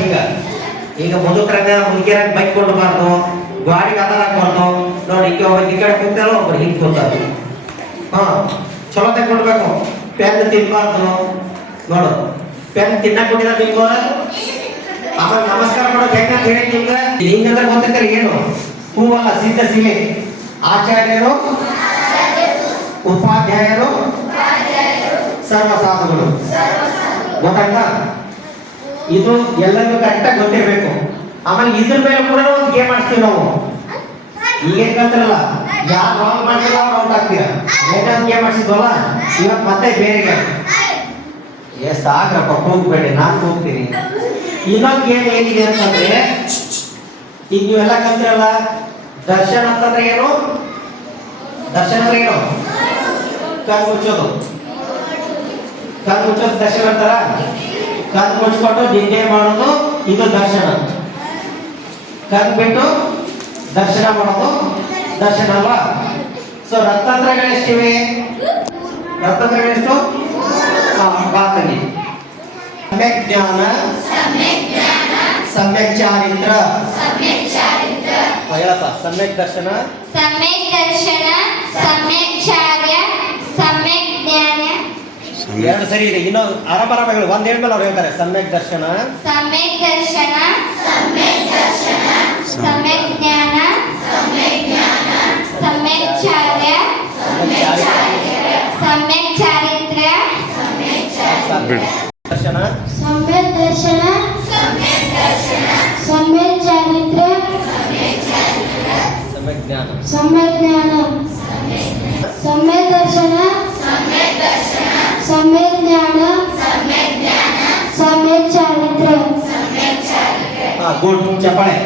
ಹಿಂಗ ಈಗ ಮುದುಕರಂಗ ಮುದುಕಿಯರಾಗ ಬೈಕ್ ಕೊಡಬಾರ್ದು, ಗಾಡಿಗೆ ಆಧಾರ ಹಾಕ್ಬಾರ್ದು. ನೋಡಿ ಈಗ ಒಬ್ಬ ಈ ಕಡೆ ಕೂತಾರ, ಒಬ್ರು ಹಿಂಗೆ ಕೂತಾರ. ಚಲೋ ಕೊಡ್ಬೇಕು. ಪೆನ್ ತಿನ್ಬಾರ್ದು. ನೋಡು, ಪೆನ್ ತಿನ್ನಕ್ ಕೊಟ್ಟಿದ ನಿಮ್ಗ. ಆಮೇಲೆ ನಮಸ್ಕಾರ ಮಾಡೋದು ಹೆಂಗಂತ ಹೇಳಿ ನಿಮ್ಗ ಹಿಂಗಂದ್ರೆ ಗೊತ್ತೈತಾರೆ ಏನು? ಹೂವಲ್ಲ, ಸಿದ್ಧ ಶಿಲೆ. ಆಚಾರ್ಯರು, ಉಪಾಧ್ಯಾಯರು, ಸರ್ವಸಾಧುಗಳು. ಗೊತ್ತಾಯ್ತಾ? ಇದು ಎಲ್ಲರಿಗೂ ಕರೆಕ್ಟಾಗಿ ಗೊತ್ತಿರಬೇಕು. ಆಮೇಲೆ ಇದ್ರ ಮೇಲೆ ಕೂಡ ಒಂದು ಗೇಮ್ ಆಡ್ತೀವಿ ನಾವು. ಈಗೇನ್ ಗೊತ್ತಿರಲ್ಲ, ಯಾರು ರಾಂಗ್ ಮಾಡ್ತೀರೋ ಅವ್ರು ಔಟ್ ಆಗ್ತೀರ. ಏನೊಂದು ಗೇಮ್ ಆಡ್ಸಿದ್ವಲ್ಲ, ಇವತ್ತು ಮತ್ತೆ ಬೇರೆ ಗೇಮ್. ಸಾಕ್ರಪ್ಪ, ಹೋಗ್ಬೇಡಿ, ನಾನು ಹೋಗ್ತೀನಿ. ಇನ್ನೊಂದು ಗೇಮ್ ಏನಿದೆ ಅಂತಂದ್ರೆ, ಈಗ ನೀವೆಲ್ಲ ಕಲ್ತಿರಲ್ಲ, ದರ್ಶನ ಅಂತಂದ್ರೆ ಏನು? ದರ್ಶನ ಅಂದ್ರೆ ಏನು? ಕಣ್ಣು ಮುಚ್ಚೋದು. ಕಣ್ಣು ಮುಚ್ಚೋದು ದರ್ಶನ ಅಂತಾರ. ಕಣ್ಣು ಮುಚ್ಚಿಕೊಂಡು ನಿದ್ದೆ ಮಾಡೋದು ಇದು ದರ್ಶನ. ಕಣ್ಣು ಬಿಟ್ಟು ದರ್ಶನ ಮಾಡೋದು ದರ್ಶನ ಅಲ್ವಾ? ಸೊ ರತ್ನಾಂತರಗಳು ಎಷ್ಟಿವೆ? ರತ್ನಾಂತರಗಳೆಷ್ಟು? ಬಾತಲ್ಲಿ ಸಮ್ಯಕ್ ಜ್ಞಾನ, ಸಮ್ಯಕ್ ಚಾರಿತ್ರ, ಹೇಳಪ್ಪ. ಸಮ್ಯಕ್ ದರ್ಶನ, ಸಮ್ಯಕ್ ದರ್ಶನ, ಸಮ್ಯಕ್ ಚಾರ್ಯ, ಸಮ್ಯಕ್ ಜ್ಞಾನ. ಎರಡು ಸರಿ ಇದೆ. ಇನ್ನು ಆರಾಮಾರಾಮಗಳು ಒಂದ್ ಹೇಳ್ಮೇಲೆ ಅವ್ರು ಹೇಳ್ತಾರೆ. ಸಮ್ಯಕ್ ದರ್ಶನ, ಸಮ್ಯಕ್ ದರ್ಶನ, ಸಮ್ಯಕ್ ಜ್ಞಾನ, ಸಮ್ಯಕ್ ಚಾರ್ಯ, ಸಮ್ಯಕ್ ಚಾರಿತ್ರ, ದರ್ಶನ, ಸಮ್ಯಕ್ ದರ್ಶನ, ಸಮ್ಯಕ್ ಚಾರಿತ್ರ, ಸಮ್ಯಕ್ ಜ್ಞಾನ, ಸಮ್ಯಕ್ ಜ್ಞಾನ, ಸಮ್ಯಕ್ ದರ್ಶನ, ಸಮ್ಯಕ್ ಜ್ಞಾನ, ಸಮ್ಯಕ್ ಚಾರಿತ್ರ. ಗುಡ್. ಚಪ್ಪಾಳೆ.